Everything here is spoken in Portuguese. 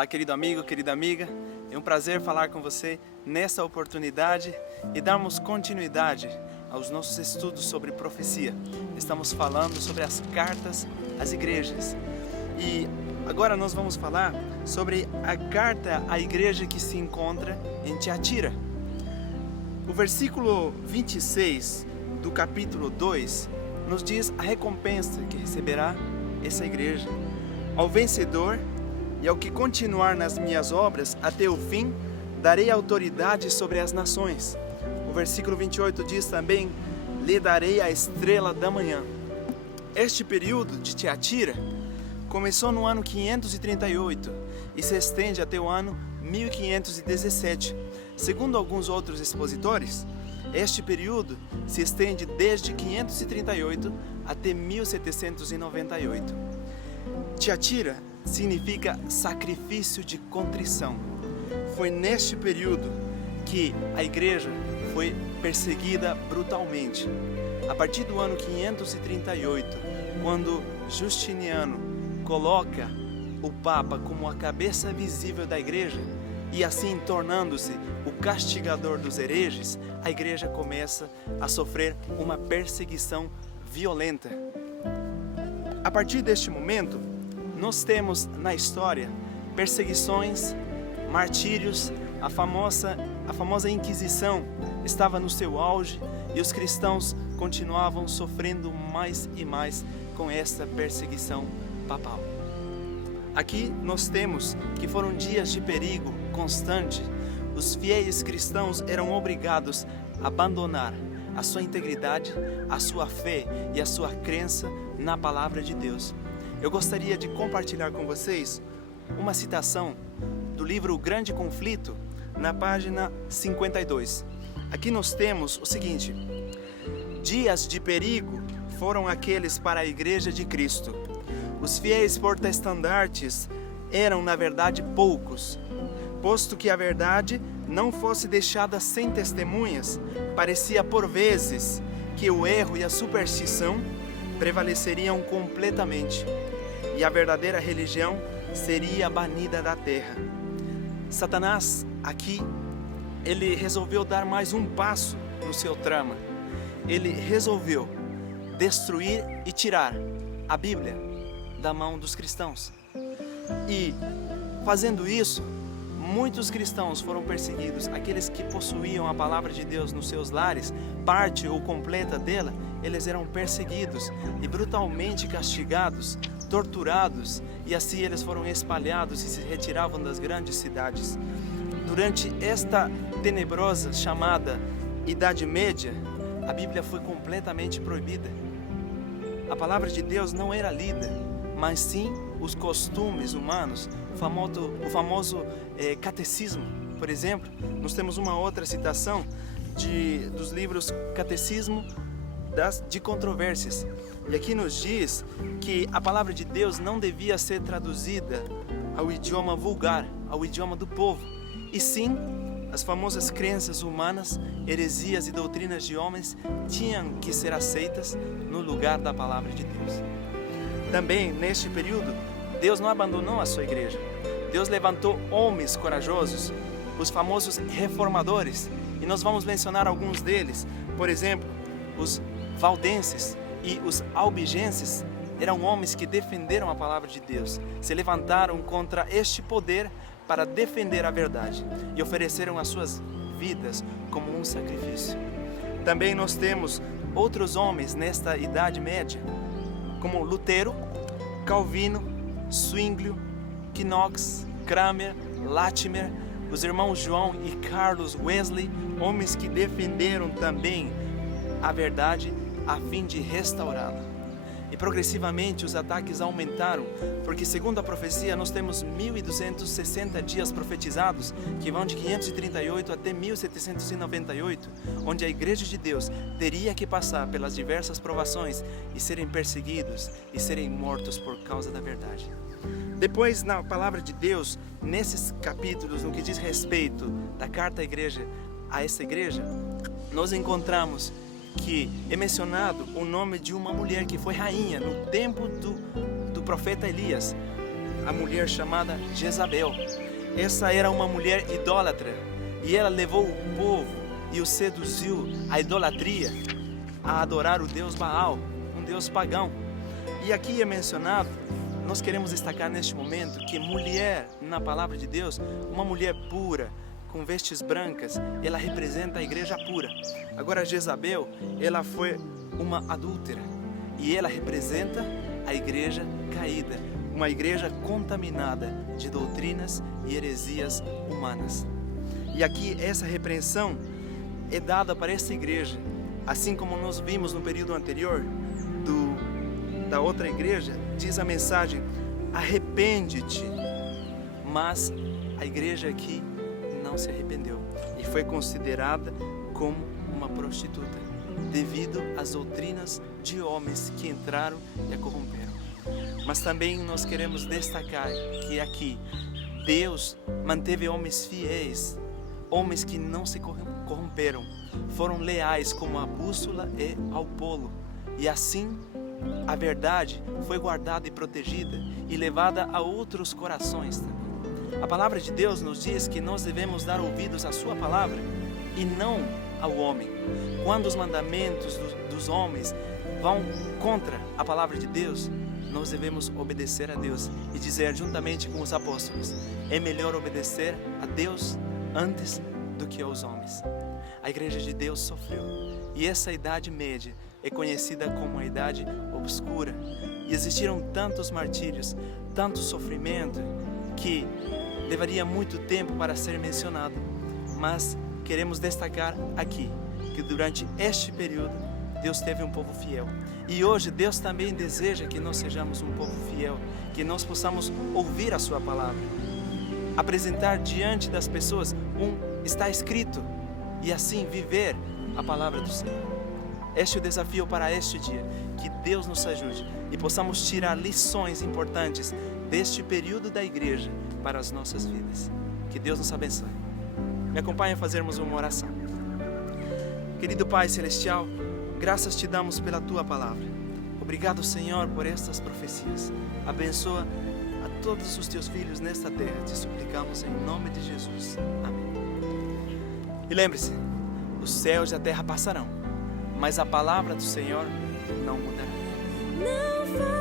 Olá, querido amigo, querida amiga. É um prazer falar com você nessa oportunidade e darmos continuidade aos nossos estudos sobre profecia. Estamos falando sobre as cartas às igrejas. E agora nós vamos falar sobre a carta à igreja que se encontra em Tiatira. O versículo 26 do capítulo 2 nos diz a recompensa que receberá essa igreja. Ao vencedor e ao que continuar nas minhas obras até o fim, darei autoridade sobre as nações. O versículo 28 diz também: lhe darei a estrela da manhã. Este período de Tiatira começou no ano 538 e se estende até o ano 1517. Segundo alguns outros expositores, este período se estende desde 538 até 1798. Tiatira significa sacrifício de contrição. Foi neste período que a igreja foi perseguida brutalmente. A partir do ano 538, quando Justiniano coloca o Papa como a cabeça visível da igreja e assim tornando-se o castigador dos hereges, a igreja começa a sofrer uma perseguição violenta. A partir deste momento, nós temos na história perseguições, martírios, a famosa Inquisição estava no seu auge e os cristãos continuavam sofrendo mais e mais com esta perseguição papal. Aqui nós temos que foram dias de perigo constante. Os fiéis cristãos eram obrigados a abandonar a sua integridade, a sua fé e a sua crença na palavra de Deus. Eu gostaria de compartilhar com vocês uma citação do livro O Grande Conflito, na página 52. Aqui nós temos o seguinte: dias de perigo foram aqueles para a Igreja de Cristo. Os fiéis porta-estandartes eram, na verdade, poucos. Posto que a verdade não fosse deixada sem testemunhas, parecia por vezes que o erro e a superstição prevaleceriam completamente e a verdadeira religião seria banida da terra. Satanás, aqui, ele resolveu dar mais um passo no seu trama. Ele resolveu destruir e tirar a Bíblia da mão dos cristãos. E, fazendo isso, muitos cristãos foram perseguidos. Aqueles que possuíam a palavra de Deus nos seus lares, parte ou completa dela, eles eram perseguidos e brutalmente castigados, torturados, e assim eles foram espalhados e se retiravam das grandes cidades. Durante esta tenebrosa chamada Idade Média, a Bíblia foi completamente proibida. A palavra de Deus não era lida, mas sim os costumes humanos, o famoso catecismo. Por exemplo, nós temos uma outra citação dos livros Catecismo de Controvérsias. E aqui nos diz que a palavra de Deus não devia ser traduzida ao idioma vulgar, ao idioma do povo, e sim as famosas crenças humanas, heresias e doutrinas de homens tinham que ser aceitas no lugar da palavra de Deus. Também, neste período, Deus não abandonou a sua igreja. Deus levantou homens corajosos, os famosos reformadores, e nós vamos mencionar alguns deles. Por exemplo, os valdenses e os albigenses eram homens que defenderam a palavra de Deus, se levantaram contra este poder para defender a verdade e ofereceram as suas vidas como um sacrifício. Também nós temos outros homens nesta Idade Média, como Lutero, Calvino, Zwinglio, Knox, Cranmer, Latimer, os irmãos João e Carlos Wesley, homens que defenderam também a verdade a fim de restaurá-la. E progressivamente os ataques aumentaram, porque segundo a profecia nós temos 1260 dias profetizados, que vão de 538 até 1798, onde a Igreja de Deus teria que passar pelas diversas provações e serem perseguidos e serem mortos por causa da verdade. Depois, na palavra de Deus, nesses capítulos, no que diz respeito da carta à igreja, a essa igreja, nós encontramos que é mencionado o nome de uma mulher que foi rainha no tempo do profeta Elias. a mulher chamada Jezabel. Essa era uma mulher idólatra e ela levou o povo e o seduziu à idolatria, a adorar o deus Baal, um deus pagão. E aqui é mencionado, nós queremos destacar neste momento que mulher, na palavra de Deus, uma mulher pura, com vestes brancas, ela representa a igreja pura. Agora Jezabel, ela foi uma adúltera e ela representa a igreja caída, uma igreja contaminada de doutrinas e heresias humanas. E aqui essa repreensão é dada para essa igreja, assim como nós vimos no período anterior da outra igreja, diz a mensagem: arrepende-te. Mas a igreja aqui não se arrependeu e foi considerada como uma prostituta, devido às doutrinas de homens que entraram e a corromperam. Mas também nós queremos destacar que aqui Deus manteve homens fiéis, homens que não se corromperam, foram leais como a bússola é ao polo, e assim a verdade foi guardada e protegida e levada a outros corações também. A palavra de Deus nos diz que nós devemos dar ouvidos à sua palavra e não ao homem. Quando os mandamentos dos homens vão contra a palavra de Deus, nós devemos obedecer a Deus e dizer juntamente com os apóstolos: é melhor obedecer a Deus antes do que aos homens. A igreja de Deus sofreu e essa idade média é conhecida como a idade obscura, e existiram tantos martírios, tanto sofrimento, que levaria muito tempo para ser mencionado, mas queremos destacar aqui que durante este período Deus teve um povo fiel, e hoje Deus também deseja que nós sejamos um povo fiel, que nós possamos ouvir a sua palavra, apresentar diante das pessoas está escrito, e assim viver a palavra do Senhor. Este é o desafio para este dia, que Deus nos ajude e possamos tirar lições importantes deste período da igreja para as nossas vidas. Que Deus nos abençoe. Me acompanhe a fazermos uma oração. Querido Pai Celestial, graças te damos pela Tua palavra. Obrigado, Senhor, por estas profecias. Abençoa a todos os Teus filhos nesta terra. Te suplicamos em nome de Jesus. Amém. E lembre-se, os céus e a terra passarão, mas a palavra do Senhor não mudará.